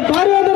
ಕಾರ್ಯದ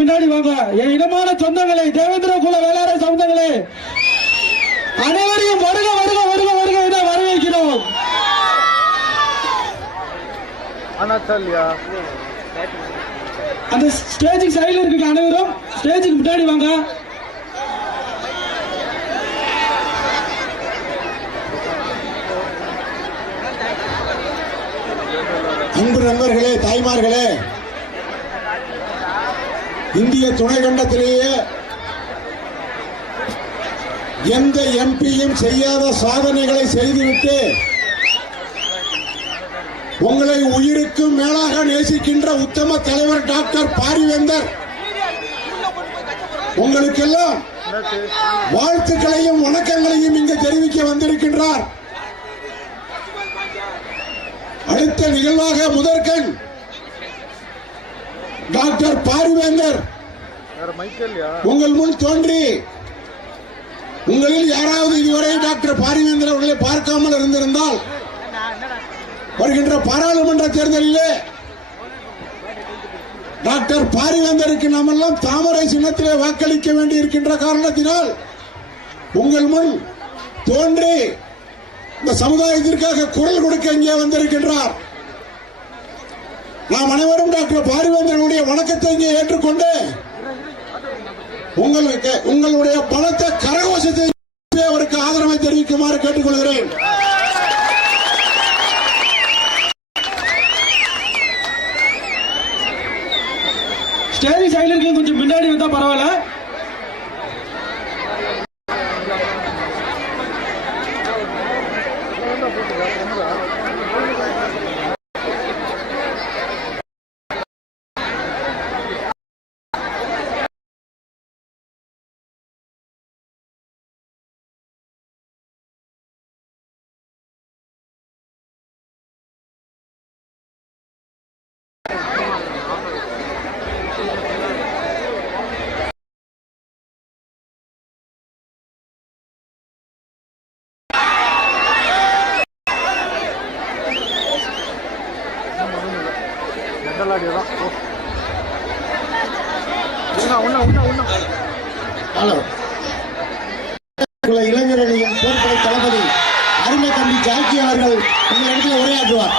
முன்னாடி வாங்க. என் இனமான சொந்தங்களே தேவேந்திர குல வேளாளர் சொந்தங்களே அனைவரையும் வருக வருக வருக வருக என வரவேற்கிறோம். அந்த ஸ்டேஜுக்கு சைடுல இருக்க அனைவரும் ஸ்டேஜுக்கு முன்னாடி வாங்க. அன்பு நண்பர்களே தாய்மார்களே இந்திய துணை கண்டத்திலேயே எந்த எம்பியும் செய்யாத சாதனைகளை செய்துவிட்டு உங்களை உயிருக்கும் மேலாக நேசிக்கின்ற உத்தம தலைவர் டாக்டர் பாரிவேந்தர். உங்களுக்கெல்லாம் வாழ்த்துக்களையும் வணக்கங்களையும் இங்கு தெரிவிக்க வந்திருக்கின்றார். அடுத்த நிகழ்வாக முதற்கண் டாக்டர் பாரிவேந்தர். உங்கள் முன் தோன்றி உங்களில் யாராவது இதுவரை டாக்டர் பாரிவேந்தர் அவர்களை பார்க்காமல் இருந்திருந்தால் வருகின்ற பாராளுமன்ற தேர்தலிலே டாக்டர் பாரிவேந்தருக்கு நாமெல்லாம் தாமரை சின்னத்திலே வாக்களிக்க வேண்டி இருக்கின்ற காரணத்தினால் உங்கள் முன் தோன்றி இந்த சமுதாயத்திற்காக குரல் கொடுக்க இங்கே வந்திருக்கின்றார். நாம் அனைவரும் டாக்டர் பாரிவேந்தனுடைய வணக்கத்தை இங்கே ஏற்றுக்கொண்டு உங்களுக்கு உங்களுடைய பலத்த கரகோஷத்தை அவருக்கு ஆதரவை தெரிவிக்குமாறு கேட்டுக்கொள்கிறேன். ஸ்டேஜ் சைலண்ட்ல கொஞ்சம் பின்னாடி வந்தா பரவாயில்ல. ஜெண்டலாடியா தான் இளைஞரணியின் போர்ப்படை தளபதி அருமை தம்பி ஜாக்கி அவர்கள் இந்த இடத்துல உரையாற்றுவார்.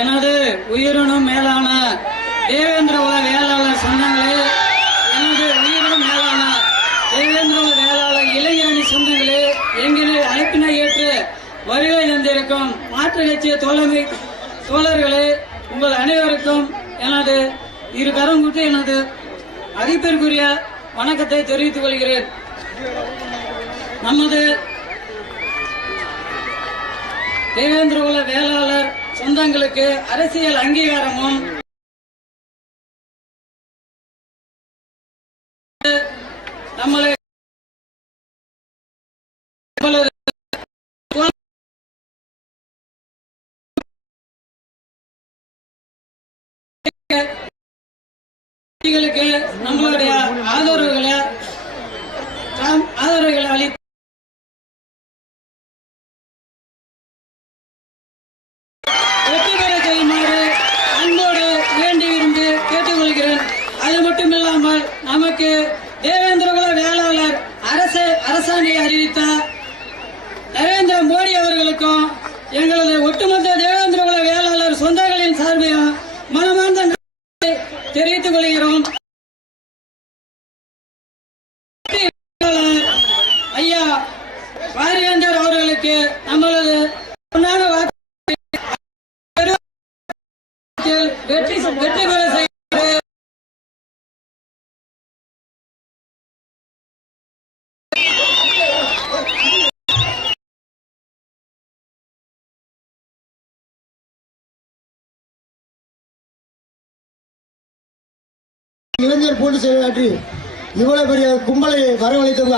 எனது உயிரினும் கட்சிய தோழமை தோழர்களே உங்கள் அனைவருக்கும் எனது இரு கரம் கூட்டி எனது அதிப்பிற்குரிய வணக்கத்தை தெரிவித்துக் கொள்கிறேன். நமது தேவேந்திர குல வேளாளர் சொந்தங்களுக்கு அரசியல் அங்கீகாரமும் ஆதரவுகளை ஆதரவுகளை அளி வெற்றி பெற செய்யுமாறு அன்போடு வேண்டி விரும்பி கேட்டுக்கொள்கிறேன். அது மட்டுமில்லாமல் நமக்கு தேவேந்திரகுல வேளாளர் அரசு அரசாணையை அறிவித்த நரேந்திர மோடி அவர்களுக்கும் எங்களது ஒட்டுமொத்த தேவேந்திரகுல வேளாளர் சொந்தங்களின் சார்பையும் மனமார்ந்த தெரிவித்துக் கொள்கிறோம். இளைஞர் போட்டு செயலாற்றி இவ்வளவு பெரிய கும்பலை வரவழைத்தவங்க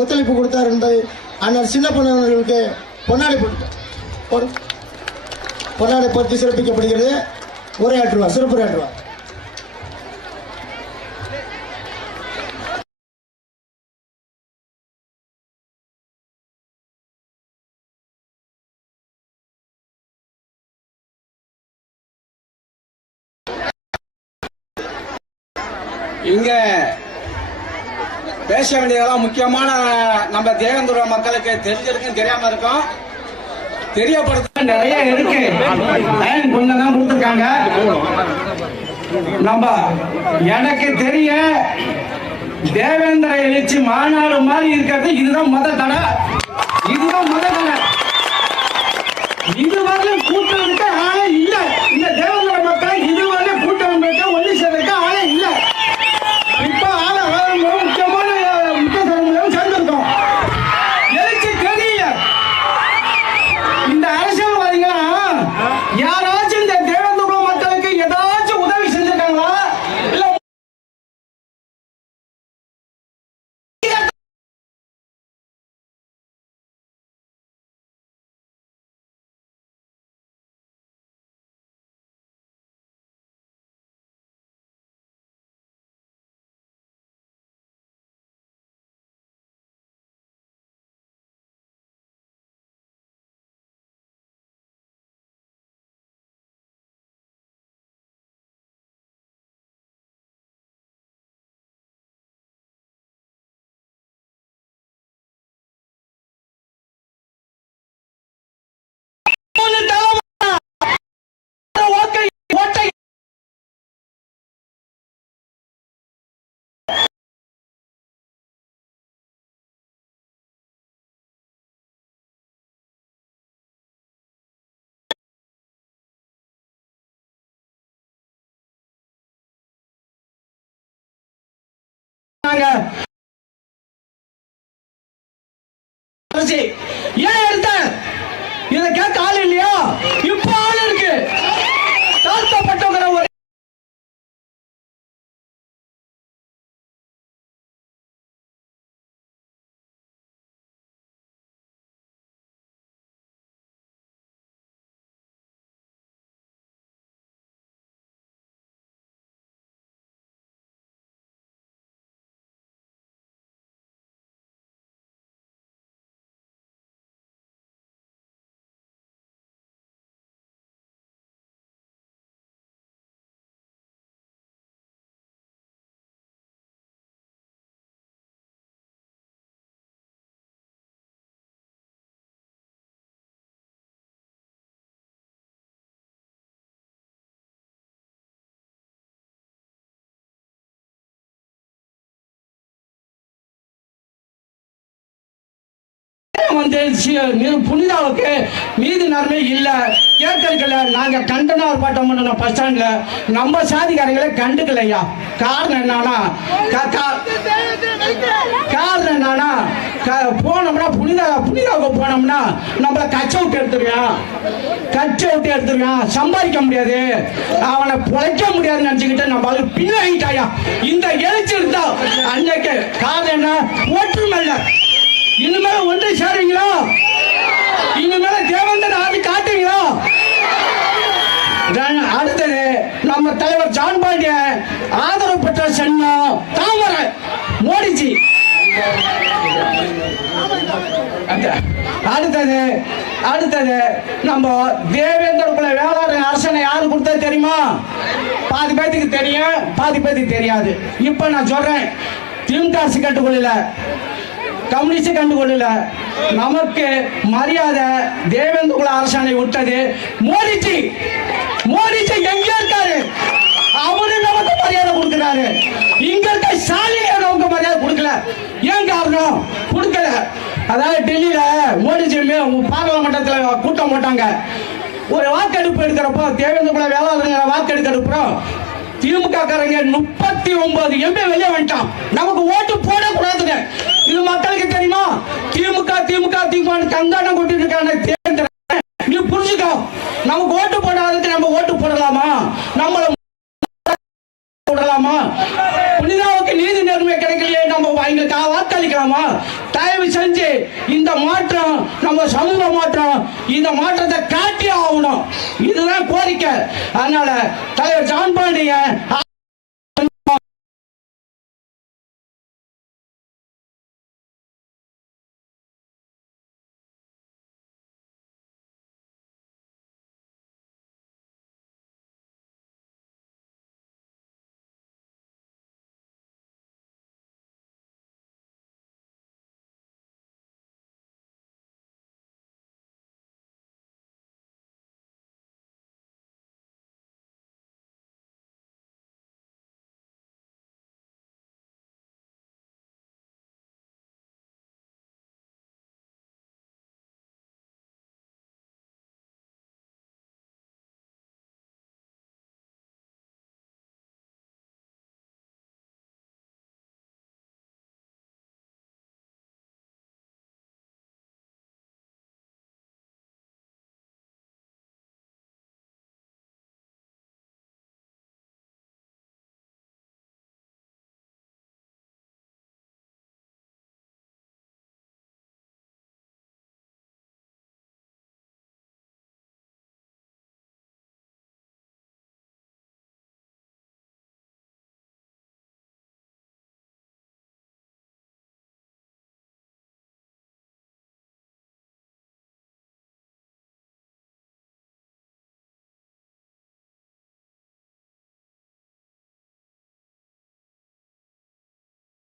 ஒத்துழைப்பு கொடுத்தார் என்பதை அண்ணன் சின்னப்பன் அவர்களுக்கு பொன்னாடை பொன்னாடை பற்றி சிறப்பிக்கப்படுகிறது. உரையாற்றுவார் சிறப்புரையாற்றுவார். இங்க பேச வேண்டியதெல்லாம் முக்கியமான நம்ம தேவேந்திர மக்களுக்கு தெரிஞ்சிருக்கும் தெரியாம இருக்கும். தெரியப்படுத்த நிறைய இருக்கு. லைன் கொஞ்சம் தான் கொடுத்துருக்காங்க. நம்ம எனக்கு தெரிய தேவேந்திர எழுச்சி மாநாடு மாதிரி இருக்கிறது இதுதான் முத தடை. இதுதான் முத தடை. இதுவரையிலும் கூட்டம் அரசி ஏன் வந்து புனிதாவுக்கு மீது நன்மை இல்லை. கேட்கல நாங்க கண்டன ஆர்ப்பாட்டம் பண்ணணும் பஸ் ஸ்டாண்ட்ல. நம்ம சாதிக்காரங்களை கண்டுக்கலையா காரணம் என்னன்னா காரணம் என்னன்னா க- போனோம்னா புனித புனிதாவுக்கு போனோம்னா நம்மள கச்சை விட்டு எடுத்துருவான். கச்சை விட்டு எடுத்துருவான். சம்பாதிக்க முடியாது. அவனை பிழைக்க முடியாதுன்னு நினைச்சுக்கிட்டு நம்ம பின்னாடிட்டாயா இந்த எழுச்சி இருந்தா அன்னைக்கு காரணம் இனிமேல ஒன்றை சேருவீங்களா? இனிமேல தேவேந்தர் ஆதி காட்டுவீங்களா? அடுத்தது நம்ம தலைவர் ஜான் பாண்டியன் ஆதரவு பெற்ற சென்னம் தாமரை மோடிஜி. அடுத்தது அடுத்தது நம்ம தேவேந்திர குல வேளாண் அரசனை யாரு கொடுத்தது தெரியுமா? பாதி பேத்துக்கு தெரியும் பாதி பேத்துக்கு தெரியாது. இப்ப நான் சொல்றேன் திமுக அரசு கட்டுக்குள்ள கம்யூனிஸ்ட் கண்டுகொள்ளல. நமக்கு மரியாதை தேவேந்திர குல அரசாணை விட்டது. மோடிஜி மோடிஜி எங்க இருக்காரு? அவரு நமக்கு மரியாதை கொடுக்கிறாரு. இங்க இருக்க ஸ்டாலின் ஏன் நமக்கு மரியாதை கொடுக்கல? ஏன் காரணம்? கொடுக்கல. அதாவது டெல்லியில மோடிஜி பாராளுமன்றத்துல கூட்டம் போட்டாங்க. ஒரு வாக்கெடுப்பு எடுக்கிறப்போ தேவேந்திர குல வேளாளர் வாக்கெடுக்க எடுக்கிறோம் திமுக காரங்க முப்பத்தி ஒன்பது எம்பி வெளியே வந்துட்டான். நமக்கு ஓட்டு இது மக்களுக்கு தெரியுமா? திமுக திமுக திமுக கங்காணம் கொட்டிட்டு தேர்தல் நீ புரிஞ்சுக்கோ. நமக்கு ஓட்டு போடாததுக்கு நம்ம ஓட்டு போடலாமா? நம்மள போடலாமா? புனிதாவுக்கு நீதி நேர்மை கிடைக்கலையே நம்ம எங்களுக்கு வாக்களிக்கலாமா? தயவு செஞ்சு இந்த மாற்றம் நம்ம சமூக மாற்றம் இந்த மாற்றத்தை காட்டி ஆகணும். இதுதான் கோரிக்கை. அதனால தலைவர் ஜான் பாண்டியன்